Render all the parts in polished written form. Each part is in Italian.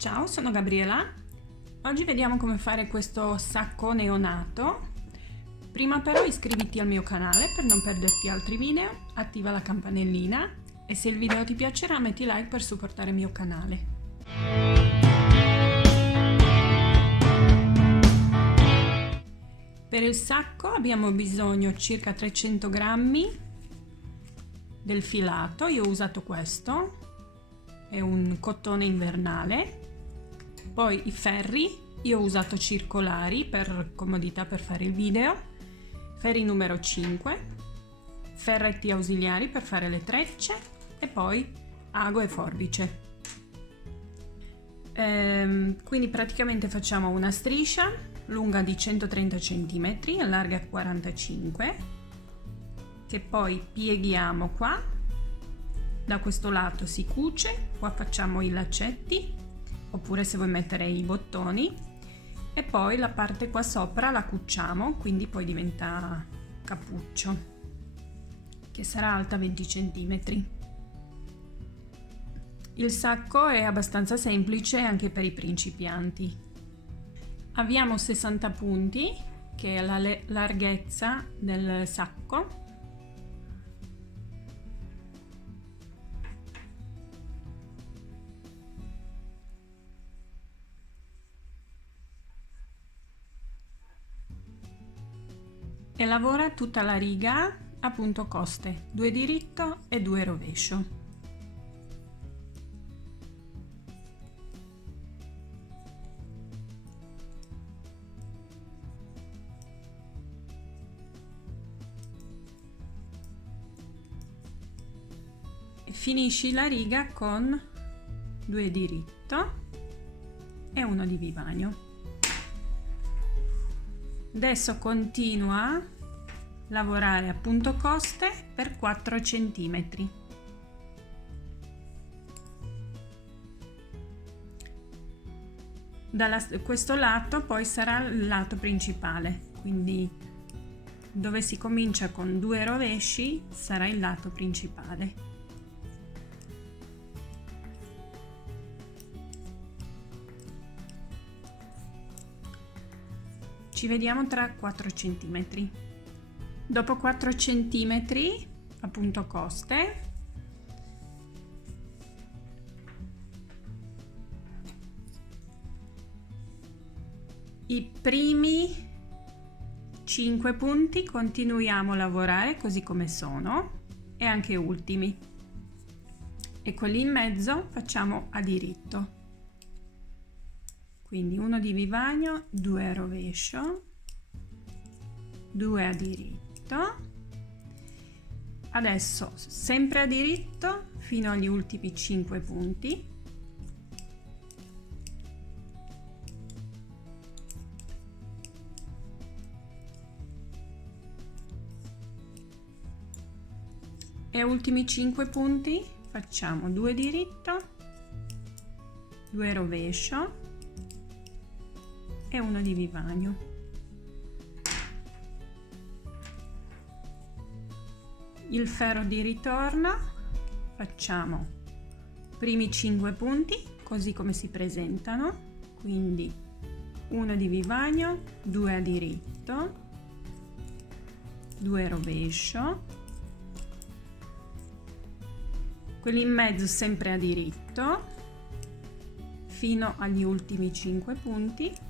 Ciao, sono Gabriela. Oggi vediamo come fare questo sacco neonato. Prima però iscriviti al mio canale per non perderti altri video, attiva la campanellina e se il video ti piacerà metti like per supportare il mio canale. Per il sacco abbiamo bisogno circa 300 grammi del filato, io ho usato questo, è un cotone invernale. Poi i ferri, io ho usato circolari per comodità per fare il video, ferri numero 5, ferretti ausiliari per fare le trecce e poi ago e forbice. Quindi praticamente facciamo una striscia lunga di 130 cm e larga 45, che poi pieghiamo qua, da questo lato si cuce, qua facciamo i laccetti, oppure se vuoi mettere i bottoni, e poi la parte qua sopra la cuciamo, quindi poi diventa cappuccio, che sarà alta 20 cm. Il sacco è abbastanza semplice anche per i principianti. Abbiamo 60 punti, che è la larghezza del sacco. E lavora tutta la riga a punto coste, 2 diritto e 2 rovescio. E finisci la riga con 2 diritto e 1 di vivagno. Adesso continua a lavorare a punto coste per 4 cm. Da questo lato poi sarà il lato principale, quindi dove si comincia con 2 rovesci sarà il lato principale. Ci vediamo tra 4 cm. Dopo 4 cm a punto coste i primi 5 punti continuiamo a lavorare così come sono e anche ultimi, e quelli in mezzo facciamo a diritto. Quindi 1 di vivagno, 2 a rovescio, 2 a diritto. Adesso sempre a diritto fino agli ultimi 5 punti. E ultimi 5 punti facciamo 2 diritto, 2 rovescio e 1 di vivagno. Il ferro di ritorno facciamo primi 5 punti così come si presentano, quindi 1 di vivagno, 2 a diritto, 2 rovescio, quelli in mezzo sempre a diritto fino agli ultimi 5 punti.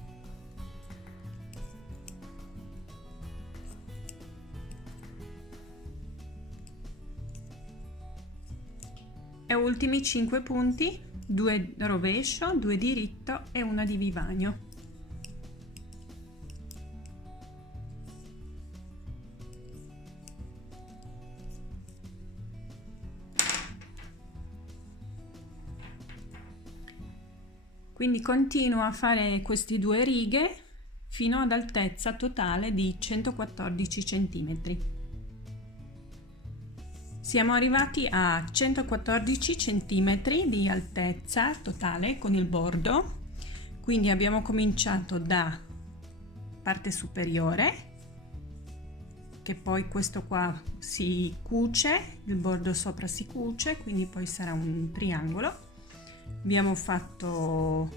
E ultimi 5 punti, 2 rovescio, 2 diritto e 1 di vivagno. Quindi continuo a fare queste 2 righe fino ad altezza totale di 114 cm. Siamo arrivati a 114 cm di altezza totale con il bordo, quindi abbiamo cominciato da parte superiore, che poi questo qua si cuce, il bordo sopra si cuce, quindi poi sarà un triangolo. Abbiamo fatto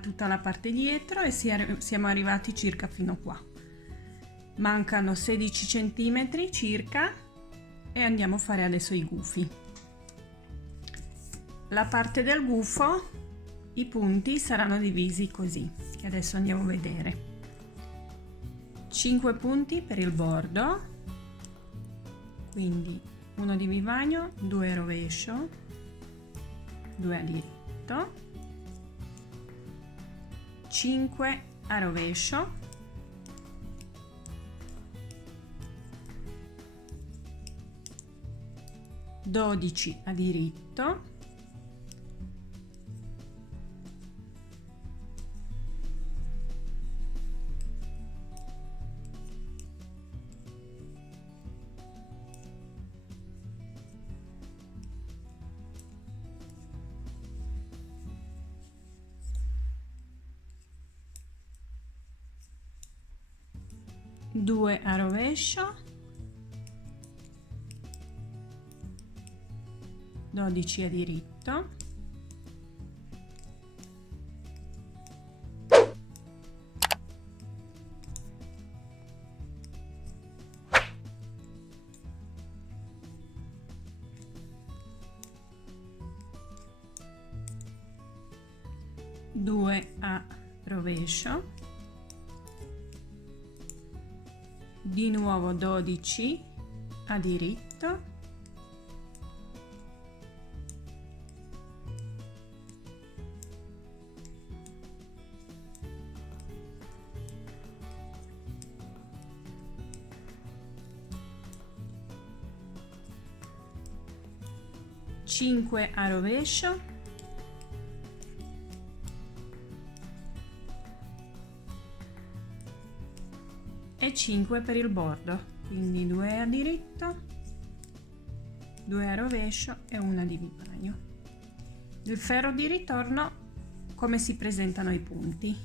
tutta la parte dietro e siamo arrivati circa fino qua. Mancano 16 cm circa e andiamo a fare adesso i gufi. La parte del gufo, i punti saranno divisi così, che adesso andiamo a vedere. 5 punti per il bordo, quindi uno di vivagno, 2 rovescio, 2 a diritto, 5 a rovescio, 12 a diritto, 2 a rovescio, 12 a diritto, 2 a rovescio, di nuovo 12 a diritto, 5 a rovescio, 5 per il bordo, quindi 2 a diritto, 2 a rovescio e una di vivagno. Il ferro di ritorno, come si presentano i punti?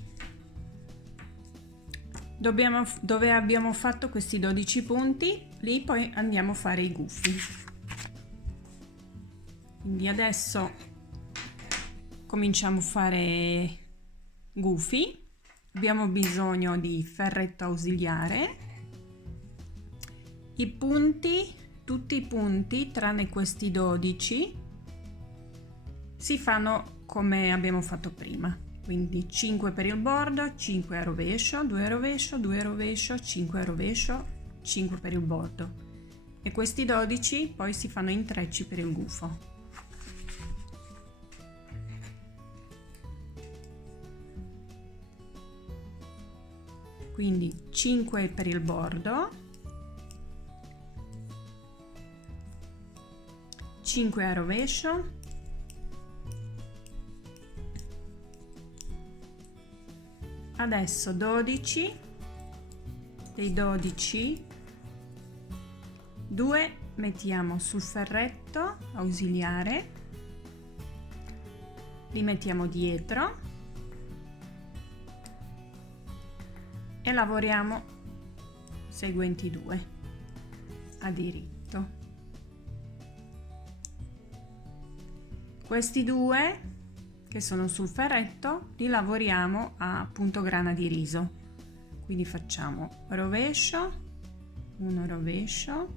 Dove abbiamo fatto questi 12 punti, lì poi andiamo a fare i gufi. Quindi adesso cominciamo a fare gufi. Abbiamo bisogno di ferretto ausiliare. I punti, tutti i punti tranne questi 12 si fanno come abbiamo fatto prima, quindi 5 per il bordo, 5 a rovescio, 2 a rovescio, 2 a rovescio, 5 a rovescio, 5 per il bordo, e questi 12 poi si fanno intrecci per il gufo. Quindi 5 per il bordo, 5 a rovescio, adesso 12, dei 12 2 mettiamo sul ferretto ausiliare, li mettiamo dietro e lavoriamo seguenti 2 a diritto. Questi 2 che sono sul ferretto li lavoriamo a punto grana di riso, quindi facciamo rovescio, 1 rovescio,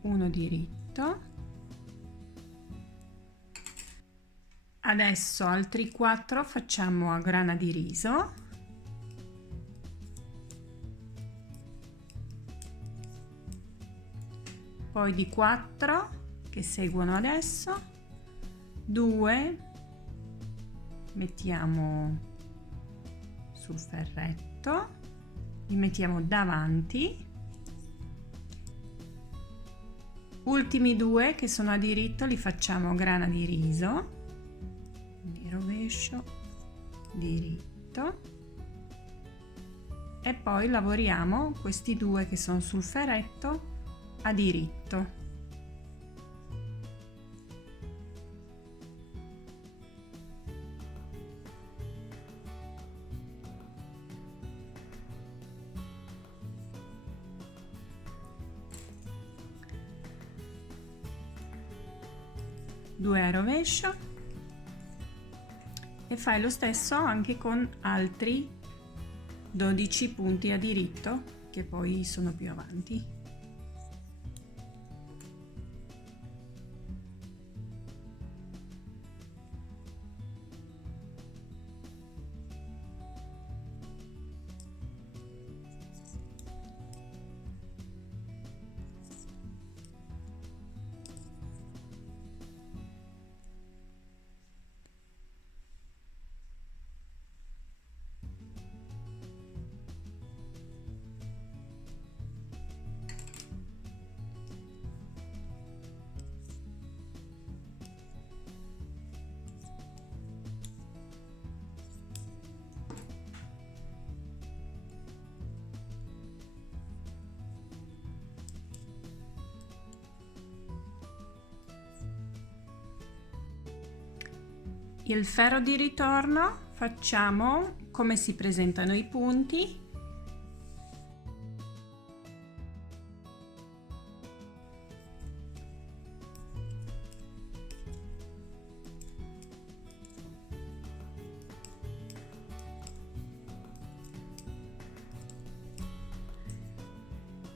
1 diritto. Adesso altri 4 facciamo a grana di riso, poi di 4 che seguono adesso 2 mettiamo sul ferretto, li mettiamo davanti, ultimi 2 che sono a diritto li facciamo a grana di riso, quindi rovescio, diritto, e poi lavoriamo questi 2 che sono sul ferretto a diritto. 2 a rovescio e fai lo stesso anche con altri 12 punti a diritto che poi sono più avanti. Il ferro di ritorno facciamo come si presentano i punti.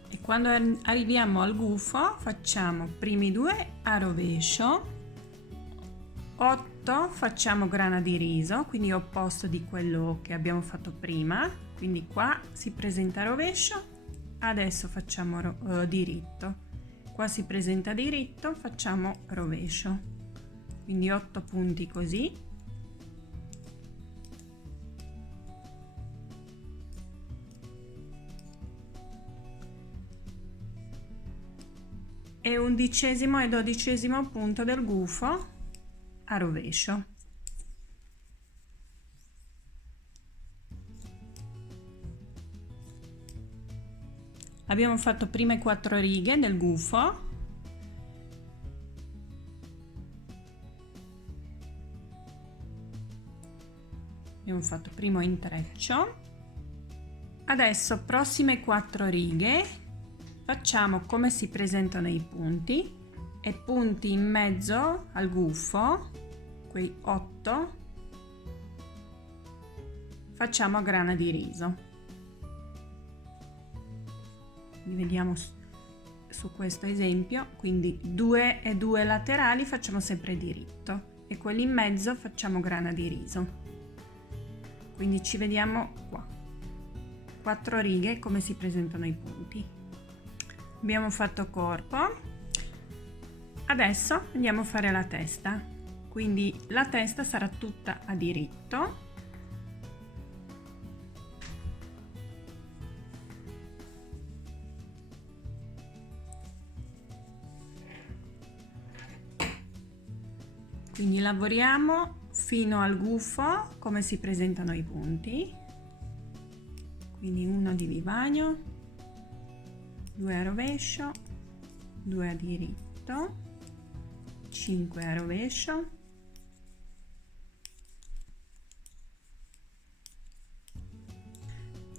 E quando arriviamo al gufo facciamo primi 2 a rovescio, 8 facciamo grana di riso, quindi opposto di quello che abbiamo fatto prima, quindi qua si presenta a rovescio, adesso facciamo diritto, qua si presenta diritto, facciamo rovescio, quindi 8 punti così. E 11° e 12° punto del gufo a rovescio. Abbiamo fatto prime 4 righe del gufo. Abbiamo fatto primo intreccio. Adesso prossime 4 righe facciamo come si presentano i punti e punti in mezzo al gufo, quei 8, facciamo a grana di riso. Vediamo su questo esempio, quindi 2 e 2 laterali facciamo sempre diritto e quelli in mezzo facciamo grana di riso. Quindi ci vediamo qua, 4 righe come si presentano i punti. Abbiamo fatto corpo. Adesso andiamo a fare la testa, quindi la testa sarà tutta a diritto. Quindi lavoriamo fino al gufo come si presentano i punti, quindi 1 di vivagno, 2 a rovescio, 2 a diritto, 5 a rovescio,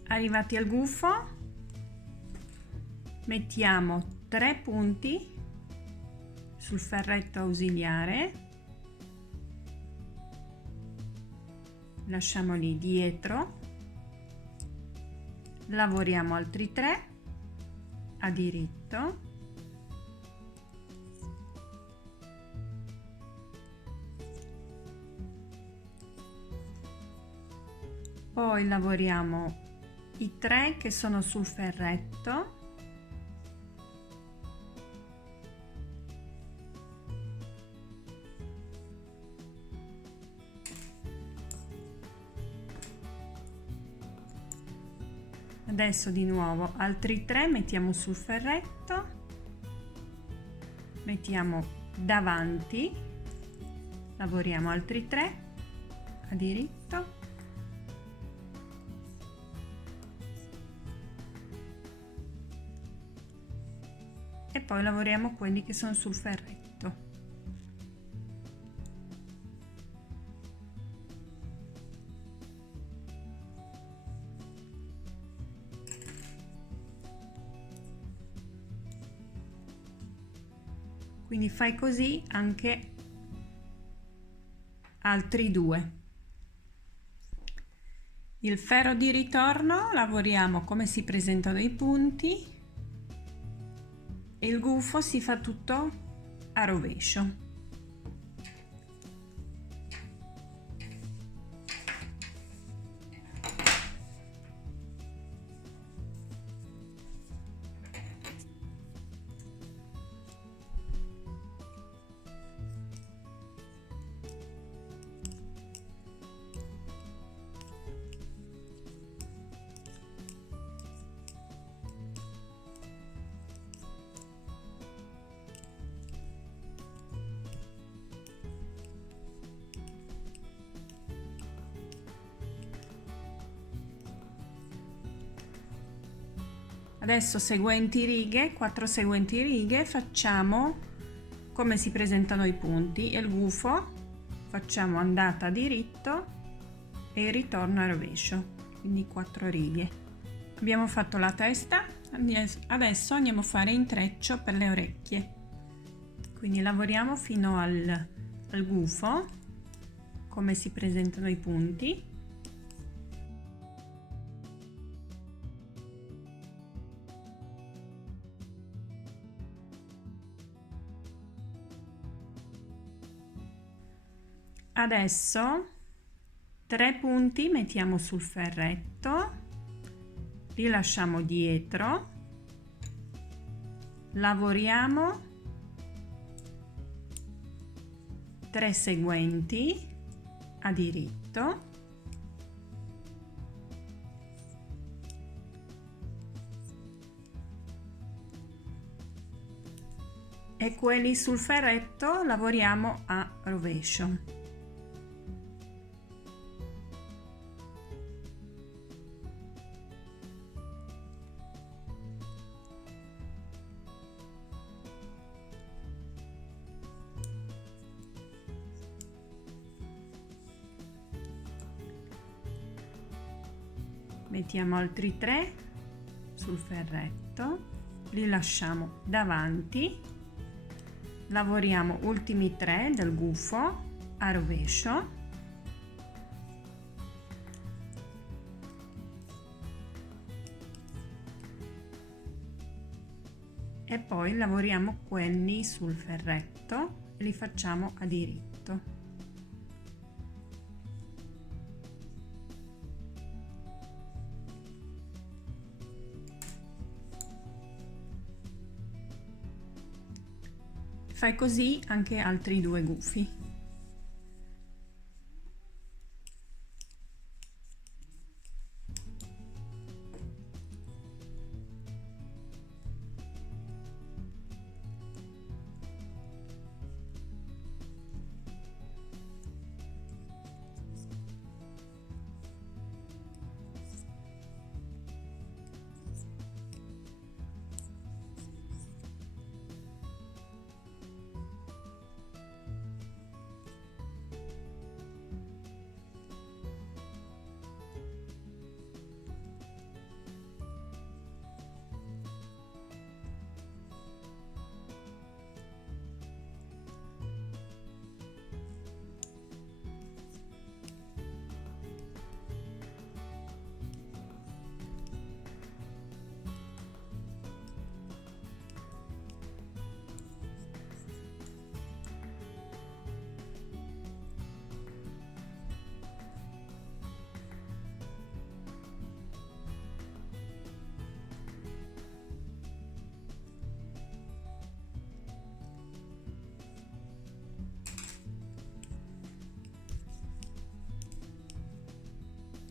arrivati al gufo mettiamo 3 punti sul ferretto ausiliare, lasciamoli dietro, lavoriamo altri 3 a diritto, poi lavoriamo i 3 che sono sul ferretto, adesso di nuovo altri 3 mettiamo sul ferretto, mettiamo davanti, lavoriamo altri 3 a diritto, e poi lavoriamo quelli che sono sul ferretto. Quindi fai così anche altri 2. Il ferro di ritorno lavoriamo come si presentano i punti e il gufo si fa tutto a rovescio. Adesso seguenti righe, 4 seguenti righe, facciamo come si presentano i punti e il gufo facciamo andata diritto e il ritorno a rovescio, quindi 4 righe. Abbiamo fatto la testa, adesso andiamo a fare intreccio per le orecchie, quindi lavoriamo fino al gufo come si presentano i punti. Adesso 3 punti mettiamo sul ferretto, li lasciamo dietro, lavoriamo 3 seguenti a diritto, e quelli sul ferretto lavoriamo a rovescio. Mettiamo altri 3 sul ferretto, li lasciamo davanti, lavoriamo ultimi 3 del gufo a rovescio e poi lavoriamo quelli sul ferretto e li facciamo a diritto. Fai così anche altri 2 gufi.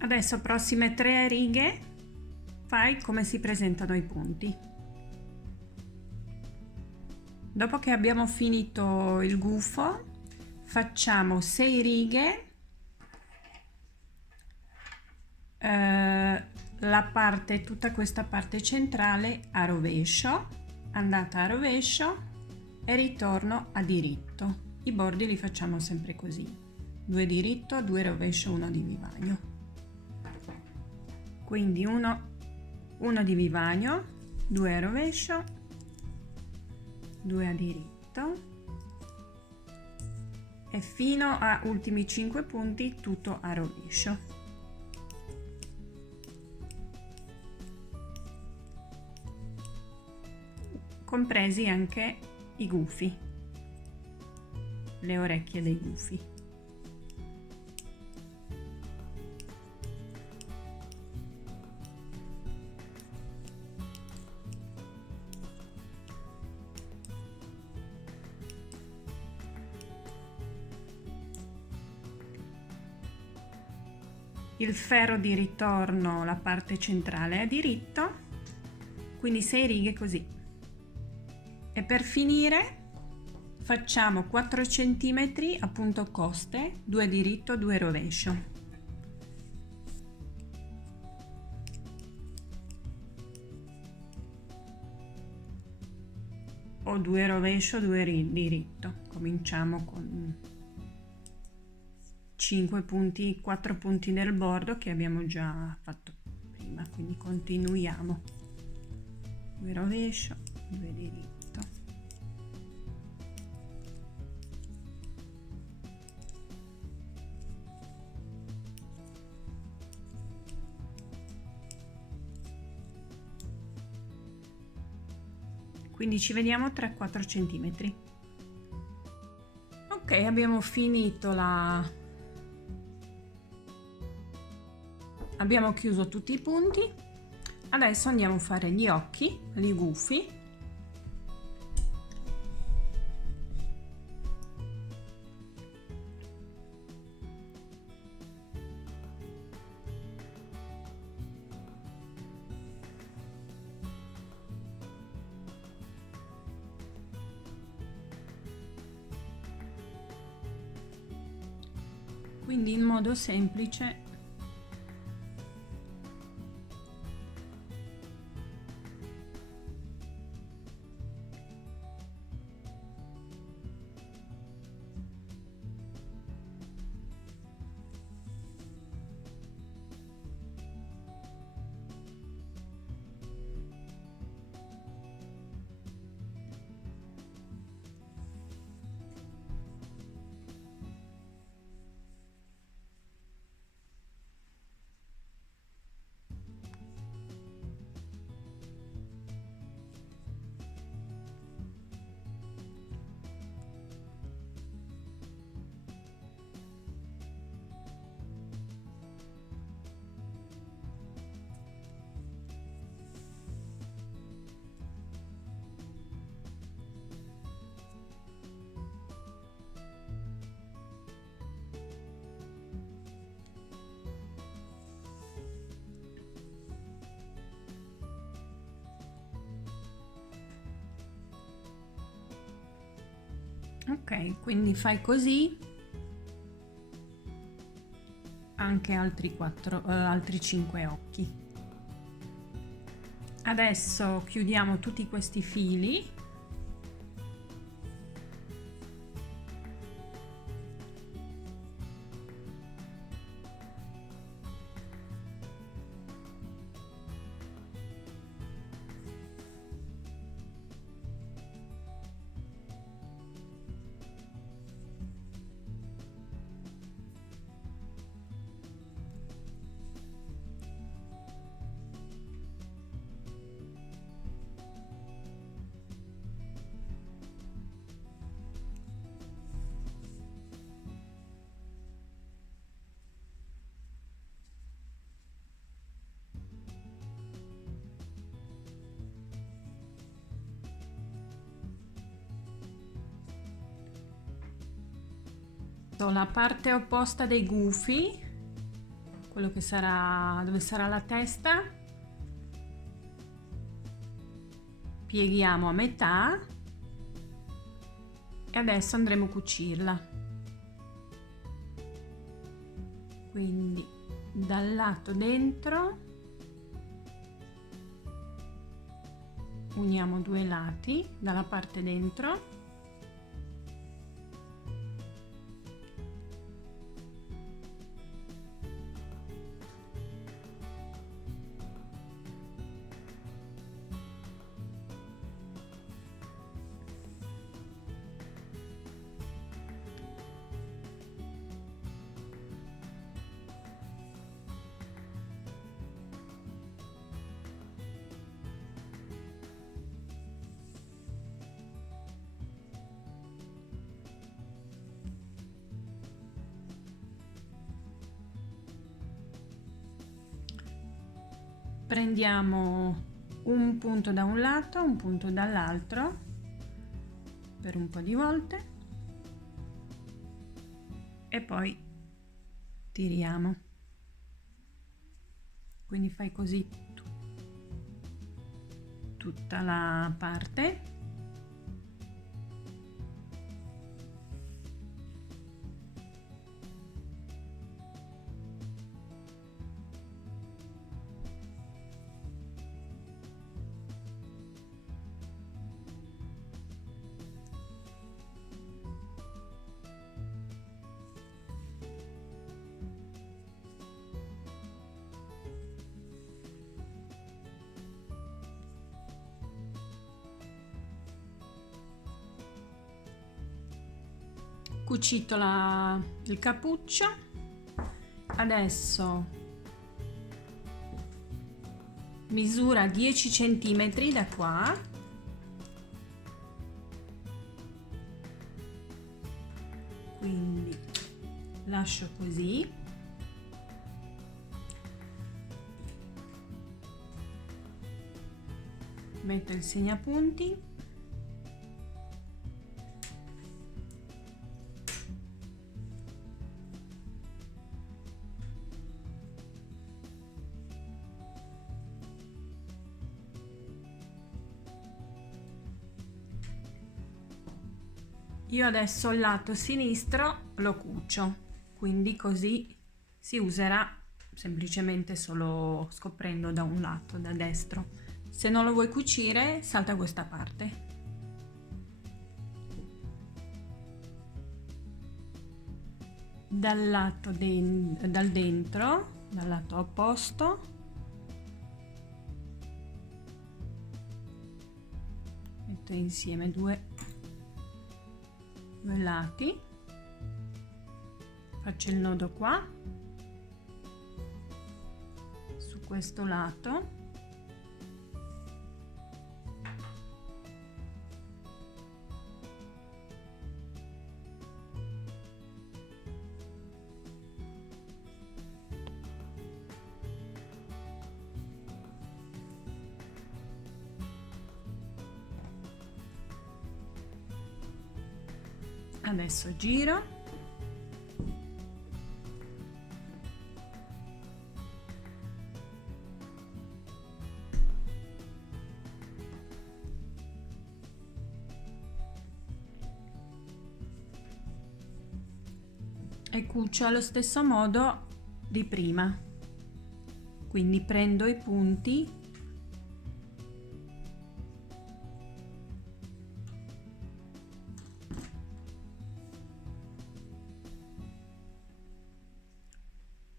Adesso prossime 3 righe fai come si presentano i punti. Dopo che abbiamo finito il gufo facciamo 6 righe, tutta questa parte centrale a rovescio, andata a rovescio e ritorno a diritto. I bordi li facciamo sempre così: 2 diritto, 2 rovescio, 1 di vivagno. Quindi uno di vivagno, 2 a rovescio, 2 a diritto e fino a ultimi 5 punti tutto a rovescio, compresi anche i gufi, le orecchie dei gufi. Il ferro di ritorno, la parte centrale è diritto, quindi 6 righe così. E per finire facciamo 4 centimetri a punto coste, 2 diritto, 2 rovescio. O 2 rovescio, 2 diritto. Cominciamo con 5 punti, 4 punti nel bordo che abbiamo già fatto prima, quindi continuiamo. 2 rovescio, 2 diritto. Quindi ci vediamo tra 4 centimetri. Ok, abbiamo finito abbiamo chiuso tutti i punti. Adesso andiamo a fare gli occhi, i gufi. Quindi in modo semplice ok, quindi fai così anche altri 5 occhi. Adesso chiudiamo tutti questi fili la parte opposta dei gufi, quello che sarà dove sarà la testa, pieghiamo a metà e adesso andremo a cucirla. Quindi dal lato dentro uniamo 2 lati dalla parte dentro . Prendiamo un punto da un lato, un punto dall'altro per un po' di volte e poi tiriamo. Quindi fai così tutta la parte. Cucito il cappuccio, adesso misura 10 cm da qua, quindi lascio così, metto il segnapunti. Io adesso il lato sinistro lo cucio, quindi così si userà semplicemente solo scoprendo da un lato, da destro. Se non lo vuoi cucire, salta questa parte. Dal lato dal dentro, dal lato opposto, metto insieme due lati, faccio il nodo qua su questo lato, adesso giro, e cucio allo stesso modo di prima, quindi prendo i punti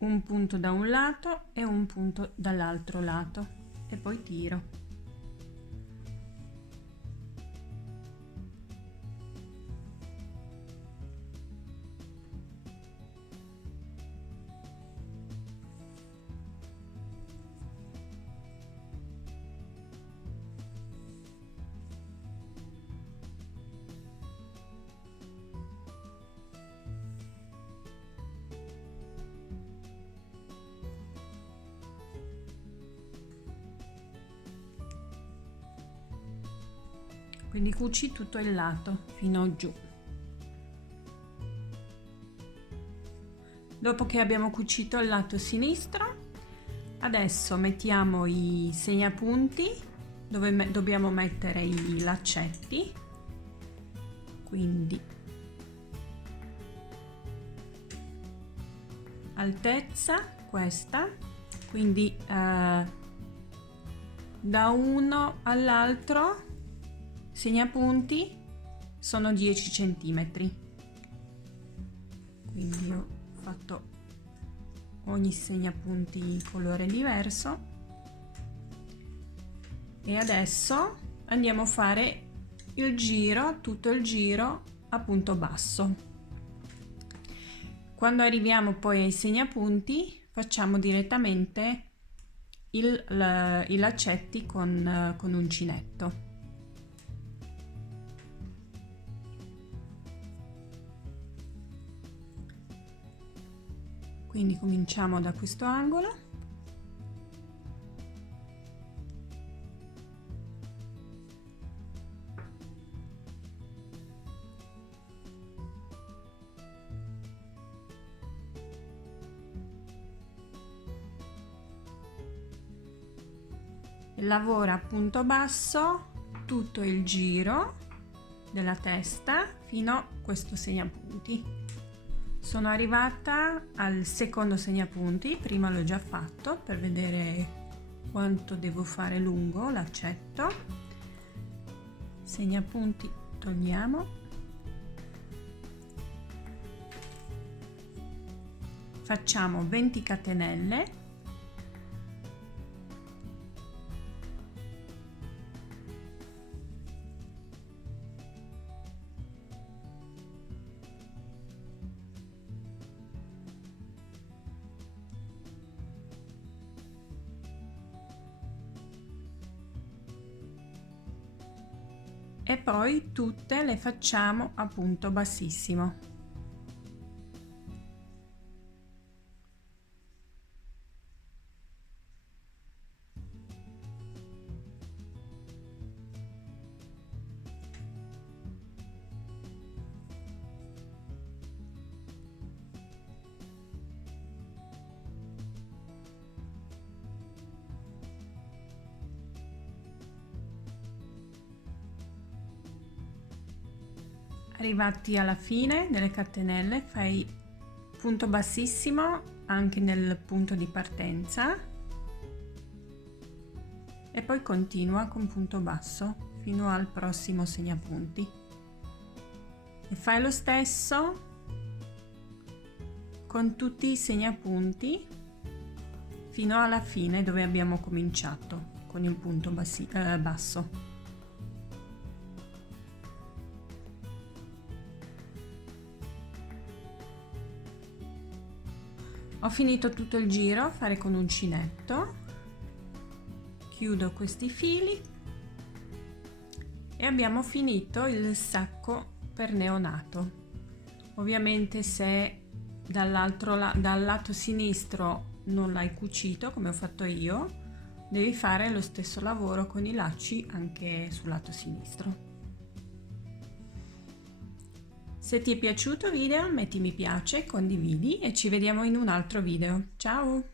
un punto da un lato e un punto dall'altro lato e poi tiro. Quindi cuci tutto il lato fino giù. Dopo che abbiamo cucito il lato sinistro, adesso mettiamo i segnapunti dove dobbiamo mettere i laccetti, quindi altezza questa, quindi da uno all'altro segnapunti sono 10 centimetri, quindi ho fatto ogni segnapunti colore diverso e adesso andiamo a fare il giro, tutto il giro a punto basso. Quando arriviamo poi ai segnapunti facciamo direttamente i laccetti con uncinetto. Quindi cominciamo da questo angolo lavora a punto basso tutto il giro della testa fino a questo segnapunti. Sono arrivata al secondo segnapunti, prima l'ho già fatto per vedere quanto devo fare lungo l'accetto. Segnapunti togliamo, facciamo 20 catenelle, e poi tutte le facciamo a punto bassissimo. Arrivati alla fine delle catenelle fai punto bassissimo anche nel punto di partenza e poi continua con punto basso fino al prossimo segnapunti e fai lo stesso con tutti i segnapunti fino alla fine dove abbiamo cominciato con il punto basso. Ho finito tutto il giro a fare con uncinetto, chiudo questi fili e abbiamo finito il sacco per neonato. Ovviamente se dal lato sinistro non l'hai cucito come ho fatto io, devi fare lo stesso lavoro con i lacci anche sul lato sinistro. Se ti è piaciuto il video metti mi piace, condividi e ci vediamo in un altro video. Ciao!